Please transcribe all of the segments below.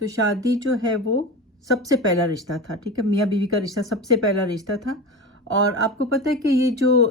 تو شادی جو ہے وہ سب سے پہلا رشتہ تھا، ٹھیک ہے، میاں بیوی کا رشتہ سب سے پہلا رشتہ تھا. اور آپ کو پتہ ہے کہ یہ جو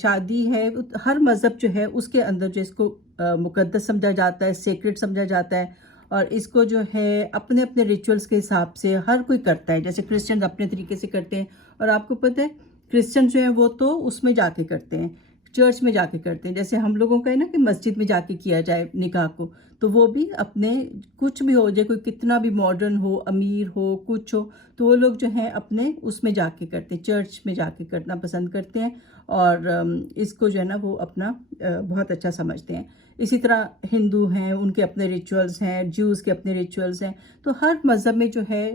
شادی ہے ہر مذہب جو ہے اس کے اندر جو اس کو مقدس سمجھا جاتا ہے، سیکرٹ سمجھا جاتا ہے، اور اس کو جو ہے اپنے اپنے ریچولز کے حساب سے ہر کوئی کرتا ہے. جیسے کرسچنز اپنے طریقے سے کرتے ہیں، اور آپ کو پتہ ہے کرسچن جو ہیں وہ تو اس میں جا کے کرتے ہیں، چرچ میں جا کے کرتے ہیں. جیسے ہم لوگوں کا ہے نا کہ مسجد میں جا کے کیا جائے نکاح کو، تو وہ بھی اپنے کچھ بھی ہو جائے، کوئی کتنا بھی ماڈرن ہو، امیر ہو، کچھ ہو، تو وہ لوگ جو ہیں اپنے اس میں جا کے کرتے ہیں، چرچ میں جا کے کرنا پسند کرتے ہیں، اور اس کو جو ہے نا وہ اپنا بہت اچھا سمجھتے ہیں. اسی طرح ہندو ہیں، ان کے اپنے ریچولز ہیں، جوز کے اپنے ریچولز ہیں. تو ہر مذہب میں جو ہے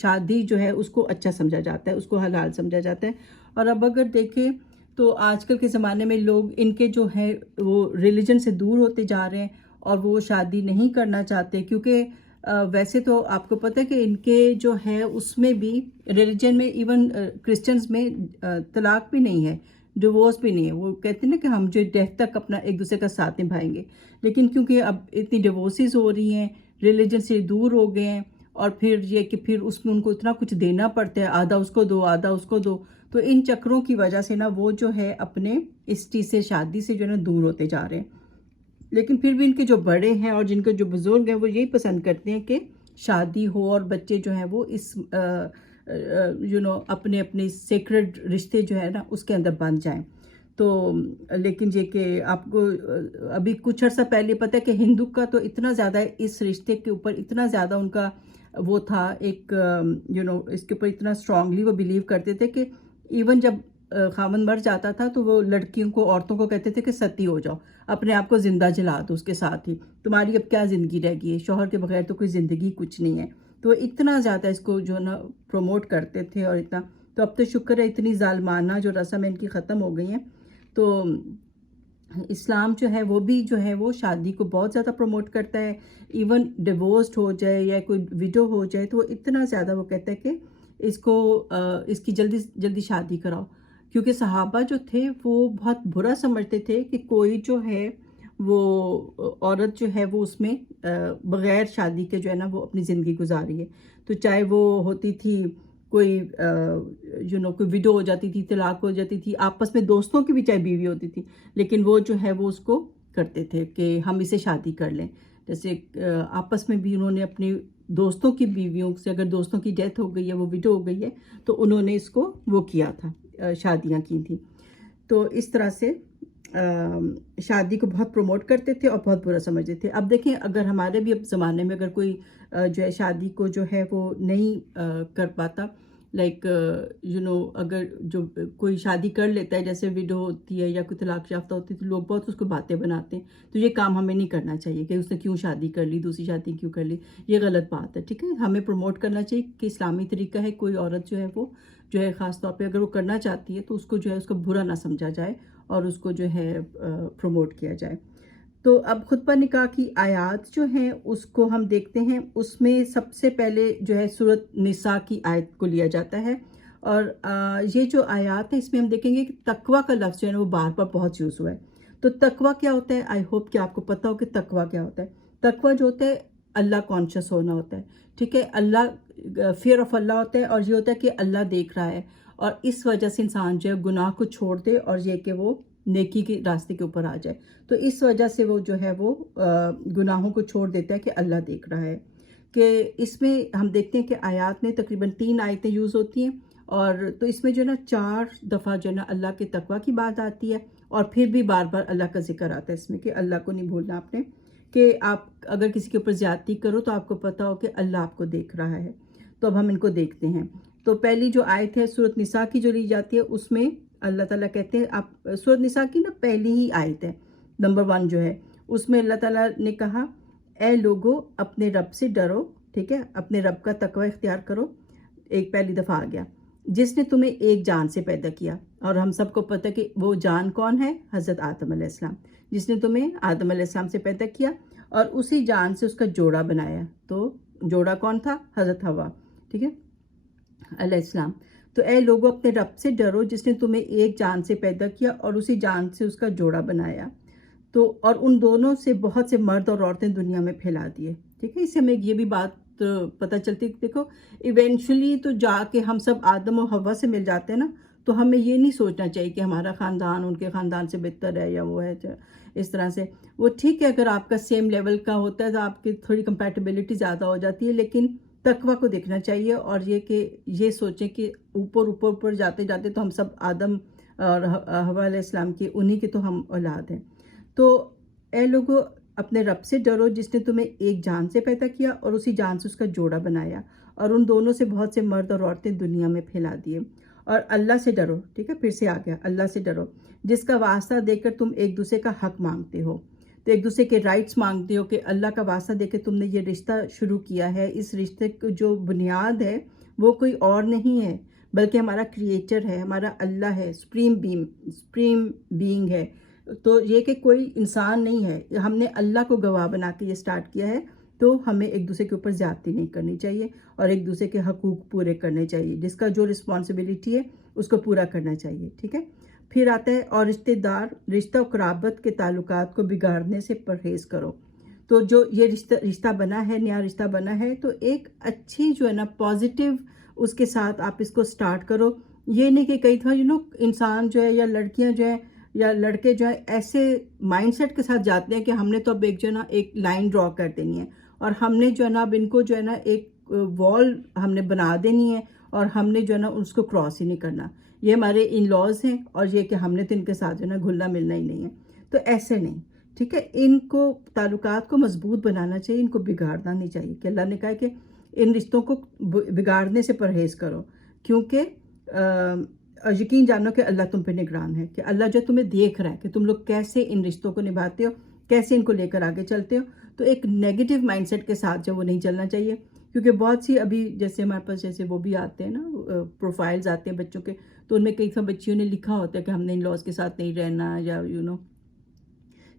شادی جو ہے اس کو اچھا سمجھا جاتا ہے، اس کو حلال سمجھا جاتا ہے. اور اب اگر دیکھیں تو آج کل کے زمانے میں لوگ ان کے جو ہے وہ ریلیجن سے دور ہوتے جا رہے ہیں، اور وہ شادی نہیں کرنا چاہتے، کیونکہ ویسے تو آپ کو پتہ ہے کہ ان کے جو ہے اس میں بھی ریلیجن میں، ایون کرسچنز میں طلاق بھی نہیں ہے، ڈیورس بھی نہیں ہے. وہ کہتے ہیں نا کہ ہم جو ڈیتھ تک اپنا ایک دوسرے کا ساتھ نبھائیں گے. لیکن کیونکہ اب اتنی ڈیورسز ہو رہی ہیں، ریلیجن سے دور ہو گئے ہیں، اور پھر یہ کہ پھر اس میں ان کو اتنا کچھ دینا پڑتا ہے، آدھا اس کو دو آدھا اس کو دو. تو ان چکروں کی وجہ سے نا وہ جو ہے اپنے اس چیز سے، شادی سے جو ہے نا دور ہوتے جا رہے ہیں. لیکن پھر بھی ان کے جو بڑے ہیں اور جن کے جو بزرگ ہیں وہ یہی پسند کرتے ہیں کہ شادی ہو اور بچے جو ہیں وہ اس اپنے اپنے سیکرڈ رشتے جو ہے نا اس کے اندر بن جائیں. تو لیکن یہ کہ آپ کو ابھی کچھ عرصہ پہلے پتہ ہے کہ ہندو کا تو اتنا زیادہ اس رشتے کے اوپر اتنا زیادہ ان کا وہ تھا ایک اس کے اوپر اتنا اسٹرانگلی وہ بلیو کرتے تھے کہ ایون جب خاوند مر جاتا تھا تو وہ لڑکیوں کو، عورتوں کو کہتے تھے کہ ستی ہو جاؤ، اپنے آپ کو زندہ جلا دو اس کے ساتھ ہی، تمہاری اب کیا زندگی رہ گئی ہے، شوہر کے بغیر تو کوئی زندگی کچھ نہیں ہے. تو اتنا زیادہ اس کو جو نا پروموٹ کرتے تھے، اور اتنا تو اب تو شکر ہے اتنی ظالمانہ جو رسم ان کی ختم ہو گئی ہیں. تو اسلام جو ہے وہ بھی جو ہے وہ شادی کو بہت زیادہ پروموٹ کرتا ہے. ایون ڈیورسڈ ہو جائے یا کوئی ویڈو ہو جائے تو وہ اتنا زیادہ وہ کہتا ہے کہ اس کی جلدی جلدی شادی کراؤ. کیونکہ صحابہ جو تھے وہ بہت برا سمجھتے تھے کہ کوئی جو ہے وہ عورت جو ہے وہ اس میں بغیر شادی کے جو ہے نا وہ اپنی زندگی گزاری ہے. تو چاہے وہ ہوتی تھی کوئی کوئی ویڈو ہو جاتی تھی، طلاق ہو جاتی تھی، آپس میں دوستوں کی بھی چاہے بیوی ہوتی تھی، لیکن وہ جو ہے وہ اس کو کرتے تھے کہ ہم اسے شادی کر لیں. جیسے آپس میں بھی انہوں نے اپنی دوستوں کی بیویوں سے، اگر دوستوں کی ڈیتھ ہو گئی ہے، وہ ویڈو ہو گئی ہے، تو انہوں نے اس کو وہ کیا تھا، شادیاں کی تھیں. تو اس طرح سے شادی کو بہت پروموٹ کرتے تھے اور بہت برا سمجھتے تھے. اب دیکھیں اگر ہمارے بھی اب زمانے میں اگر کوئی جو ہے شادی کو جو ہے وہ نہیں کر پاتا، لائک اگر جو کوئی شادی کر لیتا ہے، جیسے ویڈو ہوتی ہے یا کوئی طلاق یافتہ ہوتی ہے، تو لوگ بہت اس کو باتیں بناتے ہیں. تو یہ کام ہمیں نہیں کرنا چاہیے کہ اس نے کیوں شادی کر لی، دوسری شادی کیوں کر لی، یہ غلط بات ہے. ٹھیک ہے، ہمیں پروموٹ کرنا چاہیے کہ اسلامی طریقہ ہے، کوئی عورت جو ہے وہ جو ہے خاص طور پہ اگر وہ کرنا چاہتی ہے تو اس کو جو ہے اس کو برا نہ سمجھا جائے اور اس کو جو ہے پروموٹ کیا جائے. تو اب خطبہ نکاح کی آیات جو ہیں اس کو ہم دیکھتے ہیں. اس میں سب سے پہلے جو ہے سورۃ نساء کی آیت کو لیا جاتا ہے، اور یہ جو آیات ہے اس میں ہم دیکھیں گے کہ تقویٰ کا لفظ جو ہے وہ بار بار بہت یوز ہوا ہے. تو تقویٰ کیا ہوتا ہے؟ آئی ہوپ کہ آپ کو پتہ ہو کہ تقویٰ کیا ہوتا ہے. تقویٰ جو ہوتا ہے اللہ کانشیس ہونا ہوتا ہے. ٹھیک ہے، اللہ فیئر آف اللہ ہوتا ہے، اور یہ ہوتا ہے کہ اللہ دیکھ رہا ہے، اور اس وجہ سے انسان جو ہے گناہ کو چھوڑ دے اور یہ کہ وہ نیکی کے راستے کے اوپر آ جائے. تو اس وجہ سے وہ جو ہے وہ گناہوں کو چھوڑ دیتا ہے کہ اللہ دیکھ رہا ہے. کہ اس میں ہم دیکھتے ہیں کہ آیات میں تقریباً 3 آیتیں یوز ہوتی ہیں، اور تو اس میں جو ہے نا 4 دفعہ جو ہے نا اللہ کے تقویٰ کی بات آتی ہے، اور پھر بھی بار بار اللہ کا ذکر آتا ہے اس میں کہ اللہ کو نہیں بھولنا آپ نے، کہ آپ اگر کسی کے اوپر زیادتی کرو تو آپ کو پتہ ہو کہ اللہ آپ کو دیکھ رہا ہے. تو اب ہم ان کو دیکھتے ہیں. تو پہلی جو آیت ہے سورۃ نساء کی جو لی جاتی ہے، اس میں اللہ تعالیٰ کہتے ہیں، آپ سورۃ نساء کی نا پہلی ہی آیت ہے نمبر 1 جو ہے، اس میں اللہ تعالیٰ نے کہا اے لوگو اپنے رب سے ڈرو. ٹھیک ہے، اپنے رب کا تقوی اختیار کرو. ایک پہلی دفعہ آ گیا، جس نے تمہیں ایک جان سے پیدا کیا، اور ہم سب کو پتہ کہ وہ جان کون ہے؟ حضرت آدم علیہ السلام، جس نے تمہیں آدم علیہ السلام سے پیدا کیا اور اسی جان سے اس کا جوڑا بنایا. تو جوڑا کون تھا؟ حضرت حوا، ٹھیک ہے، علیہ السلام. تو اے لوگوں اپنے رب سے ڈرو جس نے تمہیں ایک جان سے پیدا کیا اور اسی جان سے اس کا جوڑا بنایا. تو اور ان دونوں سے بہت سے مرد اور عورتیں دنیا میں پھیلا دیے. ٹھیک ہے، اس سے ہمیں یہ بھی بات تو پتہ چلتی ہے دیکھو ایونچولی تو جا کے ہم سب آدم و حوا سے مل جاتے ہیں نا، تو ہمیں یہ نہیں سوچنا چاہیے کہ ہمارا خاندان ان کے خاندان سے بہتر ہے یا وہ ہے اس طرح سے. وہ ٹھیک ہے اگر آپ کا سیم لیول کا ہوتا ہے تو آپ کی تھوڑی کمپیٹیبلٹی زیادہ ہو جاتی ہے، لیکن تقویٰ کو دیکھنا چاہیے اور یہ کہ یہ سوچیں کہ اوپر جاتے جاتے تو ہم سب آدم اور حوا علیہ السلام کی انہی کی تو ہم اولاد ہیں. تو اے لوگو اپنے رب سے ڈرو جس نے تمہیں ایک جان سے پیدا کیا اور اسی جان سے اس کا جوڑا بنایا اور ان دونوں سے بہت سے مرد اور عورتیں دنیا میں پھیلا دیے. اور اللہ سے ڈرو، ٹھیک ہے، پھر سے آ گیا، اللہ سے ڈرو جس کا واسطہ دے کر تم ایک دوسرے کا حق مانگتے ہو. تو ایک دوسرے کے رائٹس مانگتے ہو کہ اللہ کا واسطہ دے کے تم نے یہ رشتہ شروع کیا ہے. اس رشتے کی جو بنیاد ہے وہ کوئی اور نہیں ہے بلکہ ہمارا کریٹر ہے، ہمارا اللہ ہے، سپریم بینگ ہے. تو یہ کہ کوئی انسان نہیں ہے، ہم نے اللہ کو گواہ بنا کے یہ سٹارٹ کیا ہے. تو ہمیں ایک دوسرے کے اوپر زیادتی نہیں کرنی چاہیے اور ایک دوسرے کے حقوق پورے کرنے چاہیے، جس کا جو رسپانسبلٹی ہے اس کو پورا کرنا چاہیے. ٹھیک ہے، پھر آتا ہے اور رشتہ و قرابت کے تعلقات کو بگاڑنے سے پرہیز کرو. تو جو یہ رشتہ بنا ہے، نیا رشتہ بنا ہے، تو ایک اچھی جو ہے نا پازیٹیو اس کے ساتھ آپ اس کو سٹارٹ کرو. یہ نہیں کہ کئی دفعہ انسان جو ہے یا لڑکیاں جو ہے یا لڑکے جو ہے ایسے مائنڈ سیٹ کے ساتھ جاتے ہیں کہ ہم نے تو اب ایک جو ہے نا ایک لائن ڈرا کر دینی ہے اور ہم نے جو ہے نا اب ان کو جو ہے نا ایک وال ہم نے بنا دینی ہے اور ہم نے جو ہے نا اس کو کراس ہی نہیں کرنا. یہ ہمارے ان لاز ہیں اور یہ کہ ہم نے تو ان کے ساتھ جو ہے نا گھلنا ملنا ہی نہیں ہے. تو ایسے نہیں، ٹھیک ہے، ان کو تعلقات کو مضبوط بنانا چاہیے، ان کو بگاڑنا نہیں چاہیے. کہ اللہ نے کہا کہ ان رشتوں کو بگاڑنے سے پرہیز کرو کیونکہ یقین جانو کہ اللہ تم پہ نگران ہے، کہ اللہ جو تمہیں دیکھ رہا ہے کہ تم لوگ کیسے ان رشتوں کو نبھاتے ہو، کیسے ان کو لے کر آگے چلتے ہو. تو ایک نیگیٹو مائنڈ سیٹ کے ساتھ جو وہ نہیں چلنا چاہیے، کیونکہ بہت سی ابھی جیسے ہمارے پاس جیسے وہ بھی آتے ہیں نا پروفائلز آتے ہیں بچوں کے، تو ان میں کئی دفعہ بچیوں نے لکھا ہوتا ہے کہ ہم نے ان لاز کے ساتھ نہیں رہنا یا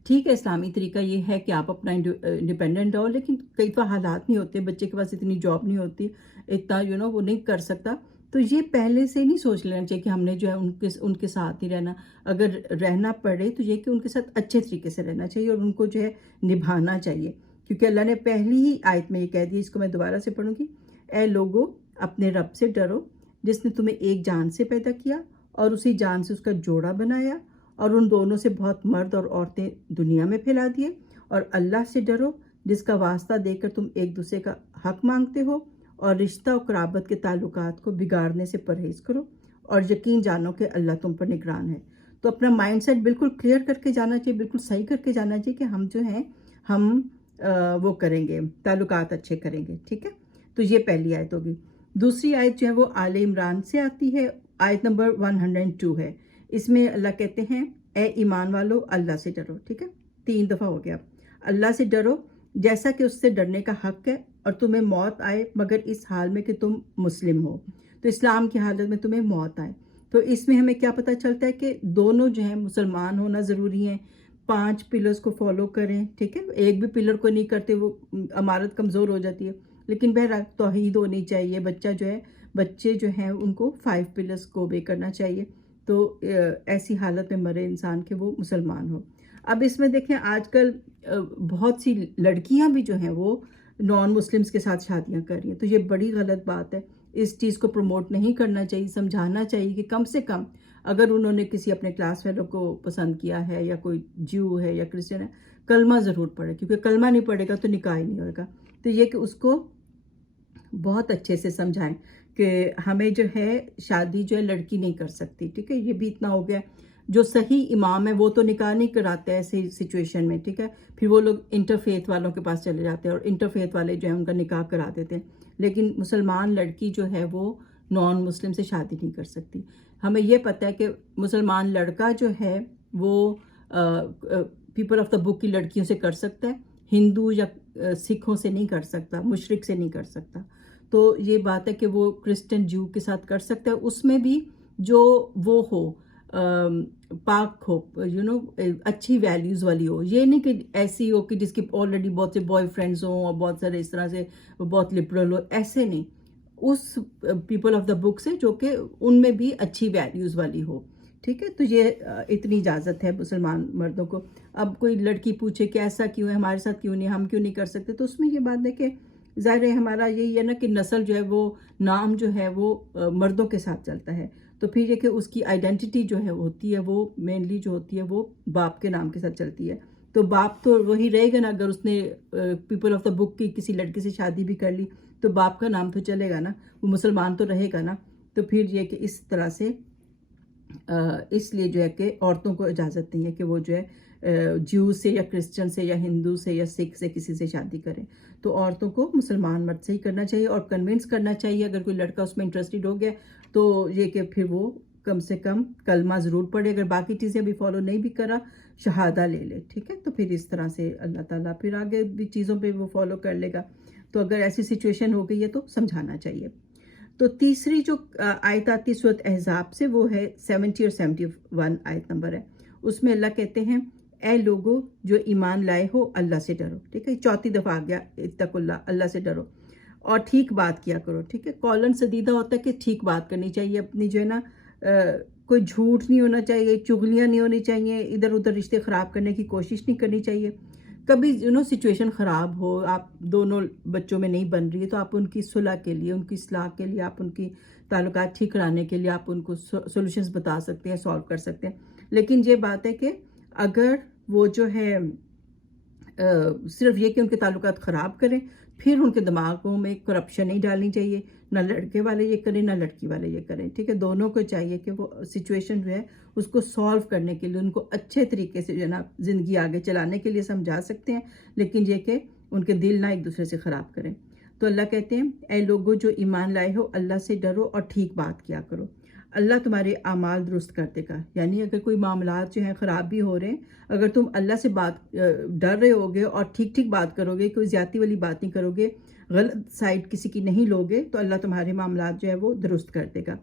ٹھیک ہے اسلامی طریقہ یہ ہے کہ آپ اپنا انڈیپینڈنٹ رہو، لیکن کئی دفعہ حالات نہیں ہوتے، بچے کے پاس اتنی جاب نہیں ہوتی، اتنا وہ نہیں کر سکتا. تو یہ پہلے سے نہیں سوچ لینا چاہیے کہ ہم نے جو ہے ان کے ساتھ ہی رہنا. اگر رہنا پڑے تو یہ کہ ان کے ساتھ اچھے طریقے سے رہنا چاہیے اور ان کو جو ہے نبھانا چاہیے. کیونکہ اللہ نے پہلی ہی آیت میں یہ کہہ دیا، اس کو میں دوبارہ سے پڑھوں گی، اے لوگو اپنے رب سے ڈرو جس نے تمہیں ایک جان سے پیدا کیا اور اسی جان سے اس کا جوڑا بنایا اور ان دونوں سے بہت مرد اور عورتیں دنیا میں پھیلا دیے. اور اللہ سے ڈرو جس کا واسطہ دے کر تم ایک دوسرے کا حق مانگتے ہو اور رشتہ و قرابت کے تعلقات کو بگاڑنے سے پرہیز کرو اور یقین جانو کہ اللہ تم پر نگران ہے. تو اپنا مائنڈ سیٹ بالکل کلیئر کر کے جانا چاہیے، بالکل صحیح کر کے جانا چاہیے کہ ہم جو ہیں ہم وہ کریں گے، تعلقات اچھے کریں گے. ٹھیک ہے، تو یہ پہلی آیت ہوگی. دوسری آیت جو ہے وہ آل عمران سے آتی ہے، آیت نمبر 102 ہے. اس میں اللہ کہتے ہیں اے ایمان والو اللہ سے ڈرو. ٹھیک ہے، 3 دفعہ ہو گیا. اللہ سے ڈرو جیسا کہ اس سے ڈرنے کا حق ہے اور تمہیں موت آئے مگر اس حال میں کہ تم مسلم ہو. تو اسلام کی حالت میں تمہیں موت آئے. تو اس میں ہمیں کیا پتہ چلتا ہے کہ دونوں جو ہیں مسلمان ہونا ضروری ہیں، 5 پلرز کو فالو کریں. ٹھیک ہے، ایک بھی پلر کو نہیں کرتے وہ عمارت کمزور ہو جاتی ہے. لیکن بہرحال توحید ہونی چاہیے، بچے جو ہیں ان کو 5 پلرز کو obey کرنا چاہیے. تو ایسی حالت میں مرے انسان کہ وہ مسلمان ہو. اب اس میں دیکھیں آج کل بہت سی لڑکیاں بھی جو ہیں وہ نان مسلمس کے ساتھ شادیاں کر رہی ہیں. تو یہ بڑی غلط بات ہے، اس چیز کو پروموٹ نہیں کرنا چاہیے. سمجھانا چاہیے کہ کم سے کم اگر انہوں نے کسی اپنے کلاس فیلو کو پسند کیا ہے یا کوئی جیو ہے یا کرسچن ہے، کلمہ ضرور پڑھے، کیونکہ کلمہ نہیں پڑھے گا تو نکاح ہی نہیں ہوگا. تو یہ کہ اس کو بہت اچھے سے سمجھائیں کہ ہمیں جو ہے شادی جو ہے لڑکی نہیں کر سکتی. ٹھیک ہے، یہ بھی اتنا ہو گیا. جو صحیح امام ہے وہ تو نکاح نہیں کراتے ایسی سچویشن میں. ٹھیک ہے، پھر وہ لوگ انٹرفیتھ والوں کے پاس چلے جاتے ہیں اور انٹرفیتھ والے جو ہیں ان کا نکاح کرا دیتے ہیں. لیکن مسلمان لڑکی جو ہے وہ نان مسلم سے شادی نہیں کر سکتی. ہمیں یہ پتہ ہے کہ مسلمان لڑکا جو ہے وہ پیپل آف دا بک کی لڑکیوں سے کر سکتا ہے، ہندو یا سکھوں سے نہیں کر سکتا، مشرک سے نہیں کر سکتا. تو یہ بات ہے کہ وہ کرسچن جو کے ساتھ کر سکتا ہے، اس میں بھی جو وہ ہو پاک ہو، اچھی ویلیوز والی ہو. یہ نہیں کہ ایسی ہو کہ جس کی آلریڈی بہت سے بوائے فرینڈز ہوں اور بہت سارے اس طرح سے بہت لبرل ہو. ایسے نہیں، اس پیپل آف دا بک سے جو کہ ان میں بھی اچھی ویلیوز والی ہو. ٹھیک ہے، تو یہ اتنی اجازت ہے مسلمان مردوں کو. اب کوئی لڑکی پوچھے کہ ایسا کیوں ہے، ہمارے ساتھ کیوں نہیں، ہم کیوں نہیں کر سکتے، تو اس میں یہ بات ہے کہ ظاہر ہے ہمارا یہی ہے نا کہ نسل جو ہے وہ نام جو ہے وہ مردوں کے ساتھ چلتا ہے، تو پھر یہ کہ اس کی آئیڈینٹی جو ہے ہوتی ہے وہ مینلی جو ہوتی ہے وہ باپ کے نام کے ساتھ چلتی ہے، تو باپ تو وہی رہے گا نا. اگر اس نے پیپل آف دا بک کی کسی لڑکی سے شادی بھی کر لی تو باپ کا نام تو چلے گا نا، وہ مسلمان تو رہے گا نا. تو پھر یہ کہ اس طرح سے اس لیے جو ہے کہ عورتوں کو اجازت نہیں ہے کہ وہ جو ہے جیو سے یا کرسچن سے یا ہندو سے یا سکھ سے کسی سے شادی کریں. تو عورتوں کو مسلمان مرد سے ہی کرنا چاہیے اور کنونس کرنا چاہیے. اگر کوئی لڑکا اس میں انٹرسٹڈ ہو گیا تو یہ کہ پھر وہ کم سے کم کلمہ ضرور پڑھے. اگر باقی چیزیں بھی فالو نہیں بھی کرا شہادہ لے لے، ٹھیک ہے. تو پھر اس طرح سے اللہ تعالیٰ پھر آگے بھی چیزوں پہ وہ فالو کر لے گا. تو اگر ایسی سچویشن ہو گئی ہے تو سمجھانا چاہیے. تو تیسری جو آیت آتی سورۃ احزاب سے وہ ہے 70 اور 71 آیت نمبر ہے. اس میں اللہ کہتے ہیں اے لوگو جو ایمان لائے ہو اللہ سے ڈرو. ٹھیک ہے، چوتھی دفعہ آ گیا اتقوا اللہ، اللہ سے ڈرو اور ٹھیک بات کیا کرو. ٹھیک ہے، قولاً سدیدہ ہوتا ہے کہ ٹھیک بات کرنی چاہیے. اپنی جو ہے نا کوئی جھوٹ نہیں ہونا چاہیے، چغلیاں نہیں ہونی چاہیے، ادھر ادھر رشتے خراب کرنے کی کوشش نہیں کرنی چاہیے. کبھی سچویشن خراب ہو، آپ دونوں بچوں میں نہیں بن رہی ہے تو آپ ان کی صلح کے لیے، ان کی اصلاح کے لیے، آپ ان کی تعلقات ٹھیک کرانے کے لیے آپ ان کو سولوشنز بتا سکتے ہیں، سالو کر سکتے ہیں. لیکن یہ بات ہے کہ اگر وہ جو ہے صرف یہ کہ ان کے تعلقات خراب کریں، پھر ان کے دماغوں میں کرپشن نہیں ڈالنی چاہیے. نہ لڑکے والے یہ کریں نہ لڑکی والے یہ کریں. ٹھیک ہے، دونوں کو چاہیے کہ وہ سچویشن جو ہے اس کو سالو کرنے کے لیے ان کو اچھے طریقے سے جو ہے نا زندگی آگے چلانے کے لیے سمجھا سکتے ہیں، لیکن یہ کہ ان کے دل نہ ایک دوسرے سے خراب کریں. تو اللہ کہتے ہیں اے لوگو جو ایمان لائے ہو اللہ سے ڈرو اور ٹھیک بات کیا کرو. اللہ تمہارے اعمال درست کر دے گا. یعنی اگر کوئی معاملات جو ہیں خراب بھی ہو رہے ہیں، اگر تم اللہ سے ڈر رہے ہوگے اور ٹھیک ٹھیک بات کرو گے، کوئی زیادتی والی بات نہیں کرو گے، غلط سائڈ کسی کی نہیں لوگے، تو اللہ تمہارے معاملات جو ہے وہ درست کر دے گا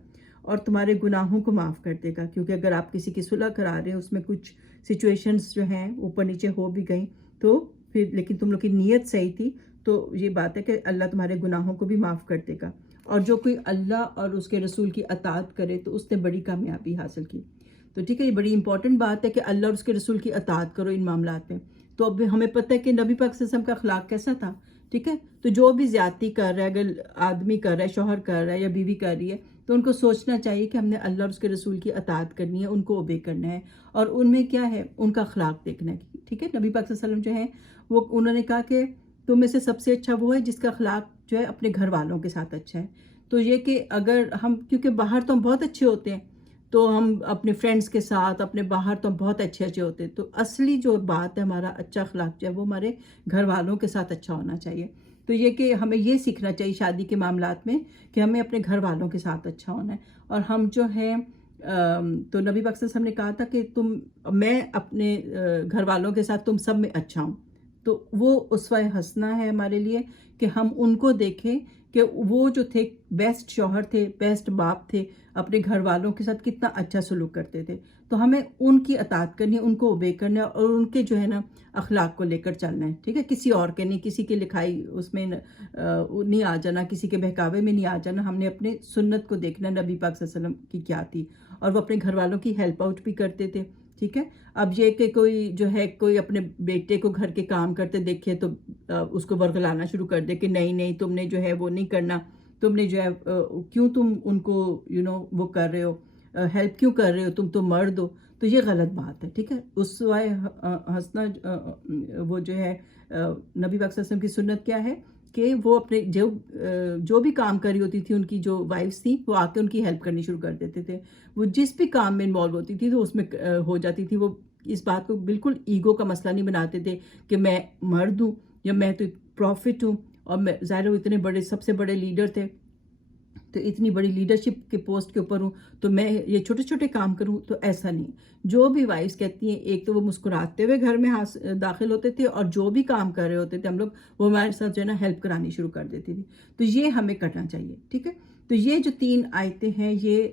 اور تمہارے گناہوں کو معاف کر دے گا. کیونکہ اگر آپ کسی کی صلح کرا رہے ہیں، اس میں کچھ سچویشنز جو ہیں اوپر نیچے ہو بھی گئیں تو پھر لیکن تم لوگ کی نیت صحیح تھی، تو یہ بات ہے کہ اللہ تمہارے گناہوں کو بھی معاف کر دے گا. اور جو کوئی اللہ اور اس کے رسول کی اطاعت کرے تو اس نے بڑی کامیابی حاصل کی. تو ٹھیک ہے، یہ بڑی امپورٹنٹ بات ہے کہ اللہ اور اس کے رسول کی اطاعت کرو ان معاملات میں. تو اب ہمیں پتہ ہے کہ نبی پاک صلی اللہ علیہ وسلم کا اخلاق کیسا تھا. ٹھیک ہے، تو جو بھی زیادتی کر رہا ہے، اگر آدمی کر رہا ہے، شوہر کر رہا ہے یا بیوی کر رہی ہے، تو ان کو سوچنا چاہیے کہ ہم نے اللہ اور اس کے رسول کی اطاعت کرنی ہے، ان کو اوبے کرنا ہے اور ان میں کیا ہے ان کا اخلاق دیکھنا ہے. ٹھیک ہے، نبی پاک صلی اللہ علیہ وسلم جو ہیں وہ انہوں نے کہا کہ تم میں سے سب سے اچھا وہ ہے جس کا اخلاق جو ہے اپنے گھر والوں کے ساتھ اچھا ہے. تو یہ کہ اگر ہم، کیونکہ باہر تو ہم بہت اچھے ہوتے ہیں، تو ہم اپنے فرینڈس کے ساتھ اپنے باہر تو ہم بہت اچھے ہوتے ہیں، تو اصلی جو بات ہے ہمارا اچھا اخلاق جو ہے وہ ہمارے گھر والوں کے ساتھ اچھا ہونا چاہیے. تو یہ کہ ہمیں یہ سیکھنا چاہیے شادی کے معاملات میں کہ ہمیں اپنے گھر والوں کے ساتھ اچھا ہونا ہے. اور ہم جو ہے تو نبی پاک صلی اللہ علیہ وسلم نے کہا تھا کہ میں اپنے گھر والوں کے ساتھ تم سب میں اچھا ہوں. تو وہ اسوہ حسنہ ہے ہمارے لیے کہ ہم ان کو دیکھیں کہ وہ جو تھے بیسٹ شوہر تھے، بیسٹ باپ تھے، اپنے گھر والوں کے ساتھ کتنا اچھا سلوک کرتے تھے. تو ہمیں ان کی اطاعت کرنی ہے، ان کو اوبے کرنا ہے اور ان کے جو ہے نا اخلاق کو لے کر چلنا ہے. ٹھیک ہے، کسی اور کے نہیں، کسی کے لکھائی اس میں نہیں آ جانا، کسی کے بہکاوے میں نہیں آ جانا. ہم نے اپنے سنت کو دیکھنا نبی پاک صلی اللہ علیہ وسلم کی کیا تھی، اور وہ اپنے گھر والوں کی ہیلپ آؤٹ بھی کرتے تھے. ٹھیک ہے، اب یہ کہ کوئی جو ہے کوئی اپنے بیٹے کو گھر کے کام کرتے دیکھے تو اس کو ورغلانا شروع کر دے کہ نہیں تم نے جو ہے وہ نہیں کرنا، تم نے جو ہے کیوں تم ان کو وہ کر رہے ہو، ہیلپ کیوں کر رہے ہو، تم تو مرد ہو. تو یہ غلط بات ہے. ٹھیک ہے، اسوہ حسنہ وہ جو ہے نبی پاک صلی اللہ علیہ وسلم کی سنت کیا ہے کہ وہ اپنے جو بھی کام کر رہی ہوتی تھی، ان کی جو وائفس تھیں وہ آ کے ان کی ہیلپ کرنی شروع کر دیتے تھے. وہ جس بھی کام میں انوالو ہوتی تھی تو اس میں ہو جاتی تھی. وہ اس بات کو بالکل ایگو کا مسئلہ نہیں بناتے تھے کہ میں مرد ہوں یا میں تو پروفٹ ہوں، اور میں ظاہر وہ اتنے بڑے سب سے بڑے لیڈر تھے تو اتنی بڑی لیڈرشپ کے پوسٹ کے اوپر ہوں تو میں یہ چھوٹے چھوٹے کام کروں. تو ایسا نہیں. جو بھی وائفس کہتی ہیں، ایک تو وہ مسکراتے ہوئے گھر میں داخل ہوتے تھے، اور جو بھی کام کر رہے ہوتے تھے ہم لوگ، وہ ہمارے ساتھ جو ہے نا ہیلپ کرانی شروع کر دیتی تھی. تو یہ ہمیں کرنا چاہیے. ٹھیک ہے، تو یہ جو 3 آیتیں ہیں یہ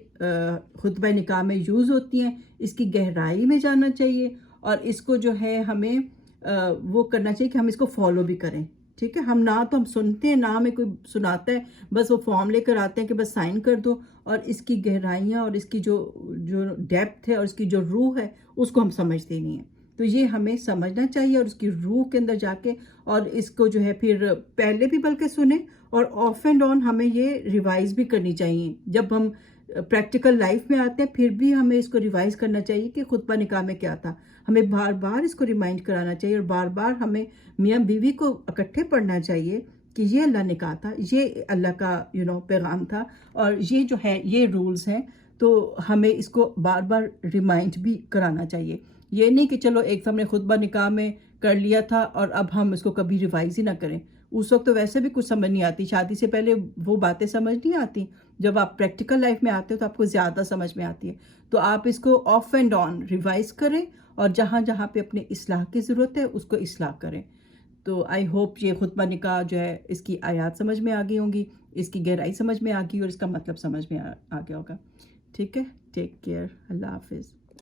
خطبہ نکاح میں یوز ہوتی ہیں. اس کی گہرائی میں جاننا چاہیے اور اس کو جو ہے ہمیں وہ کرنا چاہیے کہ ہم اس کو فالو بھی کریں. ٹھیک ہے، ہم سنتے ہیں، نہ ہمیں کوئی سناتا ہے، بس وہ فارم لے کر آتے ہیں کہ بس سائن کر دو، اور اس کی گہرائیاں اور اس کی جو ڈیپتھ ہے اور اس کی جو روح ہے اس کو ہم سمجھتے نہیں ہیں. تو یہ ہمیں سمجھنا چاہیے اور اس کی روح کے اندر جا کے اور اس کو جو ہے پھر پہلے بھی بلکہ سنیں اور آف اینڈ آن ہمیں یہ ریوائز بھی کرنی چاہیے. جب ہم پریکٹیکل لائف میں آتے ہیں پھر بھی ہمیں اس کو ریوائز کرنا چاہیے کہ خطبہ نکاح میں کیا تھا. ہمیں بار بار اس کو ریمائنڈ کرانا چاہیے اور بار بار ہمیں میاں بیوی کو اکٹھے پڑھنا چاہیے کہ یہ اللہ نے کہا تھا, یہ اللہ کا پیغام تھا اور یہ جو ہے یہ رولز ہیں. تو ہمیں اس کو بار بار ریمائنڈ بھی کرانا چاہیے. یہ نہیں کہ چلو ایک ہم نے خطبہ نکاح میں کر لیا تھا اور اب ہم اس کو کبھی ریوائز ہی نہ کریں. اس وقت تو ویسے بھی کچھ سمجھ نہیں آتی, شادی سے پہلے وہ باتیں سمجھ نہیں آتی. جب آپ پریکٹیکل لائف میں آتے ہو تو آپ کو زیادہ سمجھ میں آتی ہے. تو آپ اس کو آف اینڈ آن ریوائز کریں اور جہاں جہاں پہ اپنے اصلاح کی ضرورت ہے اس کو اصلاح کریں. تو آئی ہوپ یہ خطبہ نکاح جو ہے اس کی آیات سمجھ میں آ گئی ہوں گی, اس کی گہرائی سمجھ میں آ گئی اور اس کا مطلب سمجھ میں آ گیا ہوگا. ٹھیک ہے, ٹیک کیئر, اللہ حافظ.